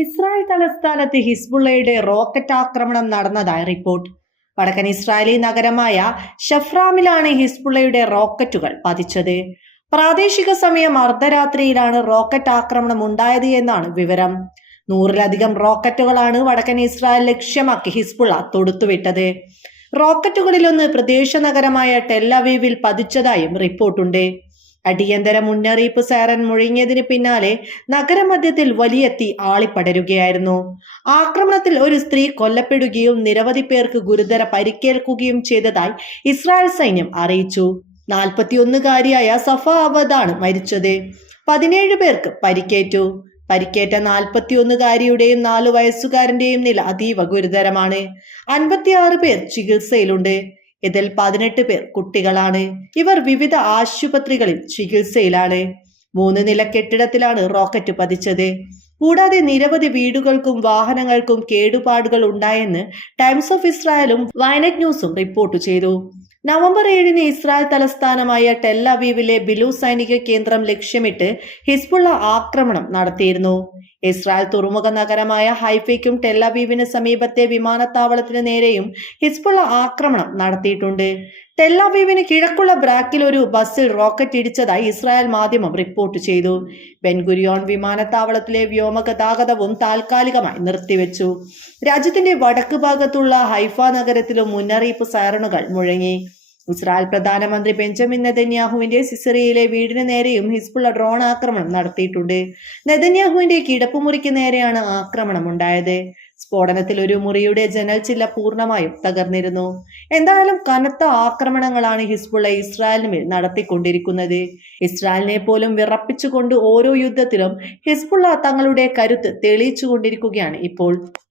Israel തലസ്ഥാനത്ത് ഹിസ്ബുള്ളയുടെ rocket ആക്രമണം നടന്നതായി റിപ്പോർട്ട്. വടക്കൻ ഇസ്രായേലി നഗരമായ ഷഫ്രാമിലാണ് ഹിസ്ബുള്ളയുടെ റോക്കറ്റുകൾ പതിച്ചത്. പ്രാദേശിക സമയം അർദ്ധരാത്രിയിലാണ് റോക്കറ്റ് ആക്രമണം ഉണ്ടായത് എന്നാണ് വിവരം. നൂറിലധികം റോക്കറ്റുകളാണ് വടക്കൻ ഇസ്രായേൽ ലക്ഷ്യമാക്കി ഹിസ്ബുള്ള തൊടുത്തുവിട്ടത്. റോക്കറ്റുകളിലൊന്ന് പ്രദേശ നഗരമായ ടെല്ലവീവിൽ പതിച്ചതായും റിപ്പോർട്ടുണ്ട്. അടിയന്തര മുന്നറിയിപ്പ് സാറൻ മുഴങ്ങിയതിന് പിന്നാലെ നഗരമധ്യത്തിൽ വലിയ തീ ആളിപ്പടരുകയായിരുന്നു. ആക്രമണത്തിൽ ഒരു സ്ത്രീ കൊല്ലപ്പെടുകയും നിരവധി പേർക്ക് ഗുരുതര പരിക്കേൽക്കുകയും ചെയ്തതായി ഇസ്രായേൽ സൈന്യം അറിയിച്ചു. നാൽപ്പത്തിയൊന്നുകാരിയായ സഫ അവദാണ് മരിച്ചത്. പതിനേഴ് പേർക്ക് പരിക്കേറ്റു. പരിക്കേറ്റ നാൽപ്പത്തിയൊന്നുകാരിയുടെയും നാലു വയസ്സുകാരന്റെയും നില അതീവ ഗുരുതരമാണ്. അൻപത്തിയാറ് പേർ ചികിത്സയിലുണ്ട്. ഇതിൽ പതിനെട്ട് പേർ കുട്ടികളാണ്. ഇവർ വിവിധ ആശുപത്രികളിൽ ചികിത്സയിലാണ്. മൂന്ന് നില കെട്ടിടത്തിലാണ് റോക്കറ്റ് പതിച്ചത്. കൂടാതെ നിരവധി വീടുകൾക്കും വാഹനങ്ങൾക്കും കേടുപാടുകൾ ഉണ്ടായെന്ന് ടൈംസ് ഓഫ് ഇസ്രായേലും വയനറ്റ് ന്യൂസും റിപ്പോർട്ട് ചെയ്തു. നവംബർ ഏഴിന് ഇസ്രായേൽ തലസ്ഥാനമായ ടെൽ അവീവിലെ ബിലു സൈനിക കേന്ദ്രം ലക്ഷ്യമിട്ട് ഹിസ്ബുള്ള ആക്രമണം നടത്തിയിരുന്നു. ഇസ്രായേൽ തുറമുഖ നഗരമായ ഹൈഫയ്ക്കും ടെൽ അവീവിന് സമീപത്തെ വിമാനത്താവളത്തിന് നേരെയും ഹിസ്ബുള്ള ആക്രമണം നടത്തിയിട്ടുണ്ട്. ടെൽ അവീവിന് കിഴക്കുള്ള ബ്രാക്കിൽ ഒരു ബസ്സിൽ റോക്കറ്റ് ഇടിച്ചതായി ഇസ്രായേൽ മാധ്യമം റിപ്പോർട്ട് ചെയ്തു. ബെൻഗുരിയോൺ വിമാനത്താവളത്തിലെ വ്യോമഗതാഗതവും താൽക്കാലികമായി നിർത്തിവെച്ചു. രാജ്യത്തിന്റെ വടക്ക് ഭാഗത്തുള്ള ഹൈഫ നഗരത്തിലും മുന്നറിയിപ്പ് സൈറണുകൾ മുഴങ്ങി. ഇസ്രായേൽ പ്രധാനമന്ത്രി ബെഞ്ചമിൻ നെതന്യാഹുവിന്റെ സിസറിയിലെ വീടിന് നേരെയും ഹിസ്ബുള്ള ഡ്രോൺ ആക്രമണം നടത്തിയിട്ടുണ്ട്. നെതന്യാഹുവിന്റെ കിടപ്പുമുറിക്ക് നേരെയാണ് ആക്രമണം ഉണ്ടായത്. സ്ഫോടനത്തിൽ ഒരു മുറിയുടെ ജനൽ ചില്ല പൂർണമായും തകർന്നിരുന്നു. എന്തായാലും കനത്ത ആക്രമണങ്ങളാണ് ഹിസ്ബുള്ള ഇസ്രായേലിന് മേൽ നടത്തിക്കൊണ്ടിരിക്കുന്നത്. ഇസ്രായേലിനെ പോലും വിറപ്പിച്ചുകൊണ്ട് ഓരോ യുദ്ധത്തിലും ഹിസ്ബുള്ള തങ്ങളുടെ കരുത്ത് തെളിയിച്ചുകൊണ്ടിരിക്കുകയാണ് ഇപ്പോൾ.